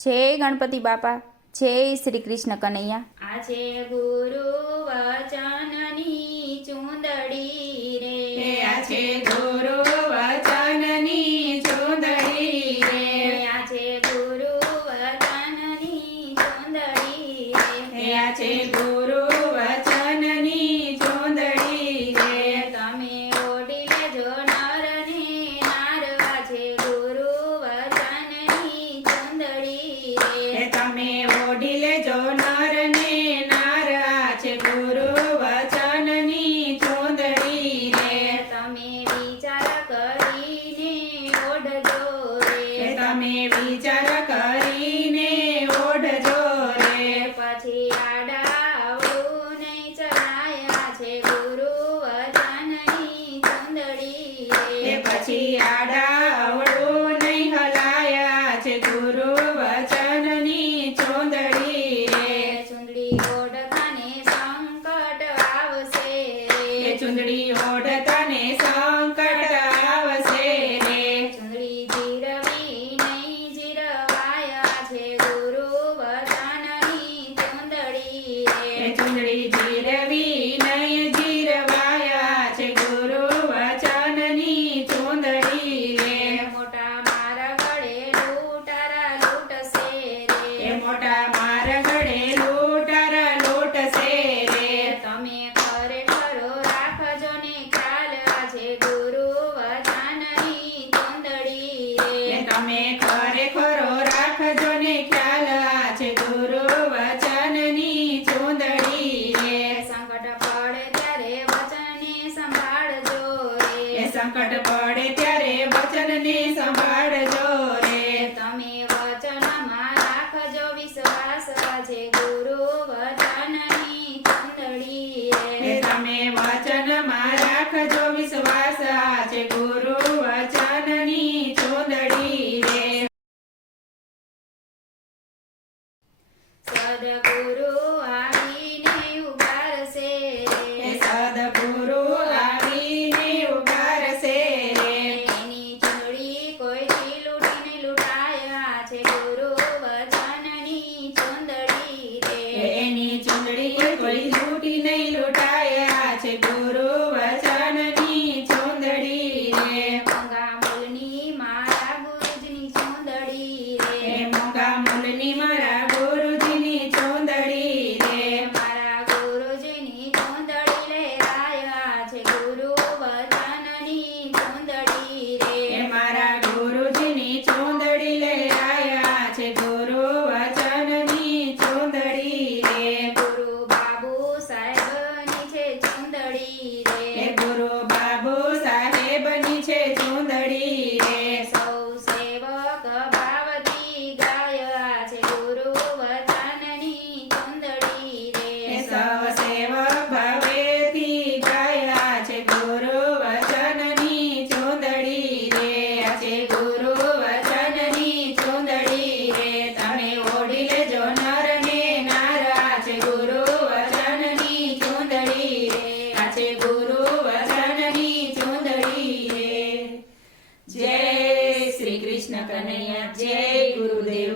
જય ગણપતિ બાપા, જય શ્રી કૃષ્ણ કનૈયા. આજે ગુરુ વચનની ચૂંદડી રે, આજે ગુરુ વચનની ચૂંદડી રે, આજે ગુરુ વચનની ચૂંદડી રે, આજે ગુરુ વચનની ચૂંદડી રે, તમે ઓઢી લેજો નર ને નાર, આજે ગુરુ વચનની ચૂંદડી રે, તમે ઓઢી લેજો નર ને નાર, આજે ગુરુ વચનની ચૂંદડી રે, તમે વિચાર કરીને ઓઢજો રે, તમે વિચાર કરીને ઓઢજો રે, પછી આડાવડું નહીં ચડાયા છે ગુરુ વચનની ચૂંદડી રે, પછી આડા અવળું નહીં હલાયા છે ગુરુ વચનની ચૂંદડી રે, ચૂંદડી ઓઢતાને સંકટ આવશે રે, ચૂંદડી ઓઢતાને સંકટ આવશે રે, ચૂંદડી જીરવી નહીં જીરવાયા છે ગુરુ વચનની ચૂંદડી રે, ચૂંદડી જીરવી નહીં જીરવાયા છે ગુરુ વચનની ચૂંદડી રે, મોટા મારા ગળે લૂંટારા લૂંટશે રે, મોટા માર ગળે લૂંટાર લૂંટશે રે, તમે ખરેખરો રાખજો ને ખ્યાલ આજે ગુરુ વચનની ચૂંદડી રે, તમે ખરેખરો રાખજો ને ખ્યાલ છે ગુરુ વચનની ચૂંદડી રે, સંકટ પડે ત્યારે વચનને સંભાળજો રે, સંકટ પડે ત્યારે વચનને સંભાળજો રે, તમે વચનમાં રાખજો વિશ્વાસ આજે ગુરુ વચનની ચૂંદડી રે, તમે વચનમાં રાખજો વિશ્વાસ છે ગુરુ વચનની ચૂંદડી રે, સદગુરુ આવીને ઉગારશે રે, સદગુરુ આવીને ઉગારશે રે, એની ચૂંદડી કોઈથી લૂંટીને લૂંટાયા છે ગુરુ વચનની ચૂંદડી રે, એની ચૂંદડી કોઈ લૂંટી નહીં લૂંટાયા છે ગુરુ વચનની ચૂંદડી રે, મોંઘા મૂલની મારા ગુરુજીની ચૂંદડી રે, મોંઘા મૂલની મારા ગુરુજીની ચૂંદડી રે, મારા ગુરુજીની ચૂંદડી લહેરાયા છે ગુરુ વચનની ચૂંદડી રે, મારા ગુરુજીની ચૂંદડી લહેરાયા છે ગુરુ વચનની ચૂંદડી રે, ગુરુ બાબુ સાહેબની છે ચૂંદડી રે, ગુરુ બાબુ સાહેબની છે ચૂંદડી